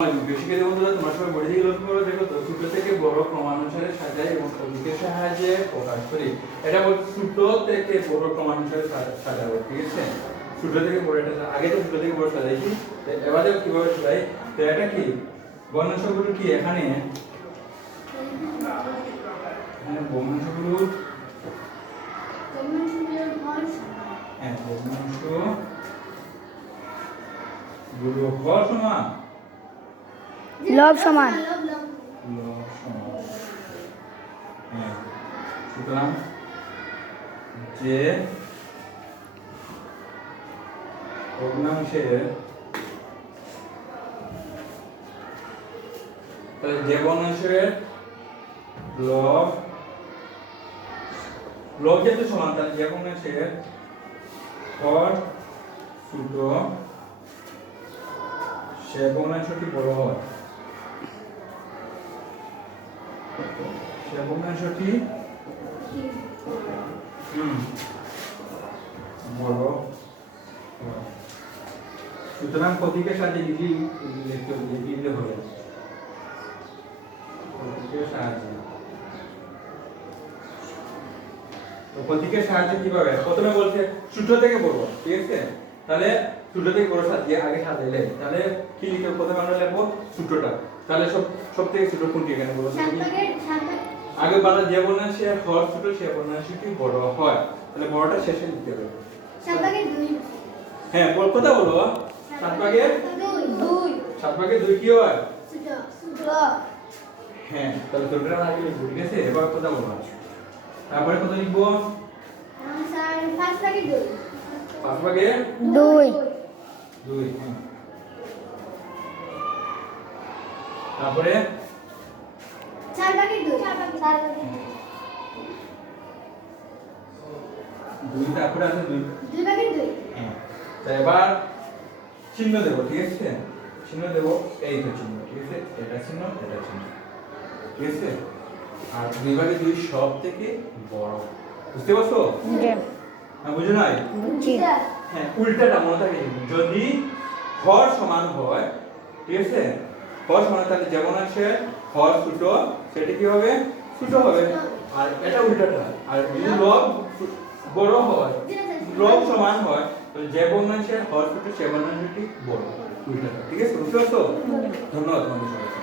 Basically বন্ধুরা তোমরা সবাই বডি দিয়ে লক্ষ্য করে দেখো তো ছোট থেকে বড় ক্রমানুসারে সাজাই এবং প্রতীকের সাহায্যে প্রকাশ করি। এটা বল ছোট থেকে বড় ক্রমানুসারে সাজাবো, ঠিক আছে? ছোট থেকে বড়, এটা আগে তো ছোট থেকে বড় সাজাইছি, তো এবারে কিভাবে সাজাই? তো এটা কি বর্ণাংশগুলো কি এখানে বর্ণাংশগুলো বর্ণাংশগুলো হর সমান লব সমান সুতরাং যে ভগ্নাংশের যে ভগ্নাংশের লব যেহেতু সমান, তাহলে যে ভগ্নাংশের হর ছোট সে ভগ্নাংশটি বড় হয়, সে ভগ্নাংশটি বড় হয়। সুতরাং প্রতীকের সাহায্যে লিখলে হবে, প্রতীকের সাহায্যে। তো প্রতীকের সাহায্যে কিভাবে? প্রথমে বলছে ছোট থেকে বড়, ঠিক আছে? তাহলে ছোট থেকে বড় সাজিয়ে আগে সাজাইলে তাহলে কি লিখে প্রথমে আমরা লিখবো ছোটটা। তাহলে সব থেকে ছোট কোনটি এখানে বলো? আগে বলা যে ভগ্নাংশের হর ছোট সে ভগ্নাংশটি বড় হয়, তাহলে বড়টা শেষে লিখতে হবে। 7/2 হ্যাঁ, কথা বলো। 7/2 7/2 কি হয়? ছোট। হ্যাঁ, তাহলে ছোটটা আগে লিখবো, ঠিক আছে? এবার কথা বলো। তারপরে কত লিখবো? স্যার 5/2 5/2 হ্যাঁ। তারপরে 4/2 2, তারপরে আছে 2/2 হ্যাঁ। তো এবার চিহ্ন দেব, ঠিক আছে? চিহ্ন দেব, এই তো চিহ্ন, ঠিক আছে? এটা চিহ্ন, এটা চিহ্ন, ঠিক আছে? আর 2/2 সব থেকে বড়, বুঝতে পারছো? হ্যাঁ, বুঝো নাই? হ্যাঁ, উল্টাটা মনে থাকে, যদি হর সমান হয়, ঠিক আছে? হর সমান, তাহলে যেমন আছে হর ছোট সেটা কি হবে? ছোট হবে। আর এটা উল্টাটা, আর যদি লব বড় হয়, লব সমান হয়, তাহলে যে ভগ্নাংশের হর ছোট সে ভগ্নাংশটি বড়, উল্টাটা, ঠিক আছে? বুঝতে পারছো? ধন্যবাদ তোমাদের সবাইকে।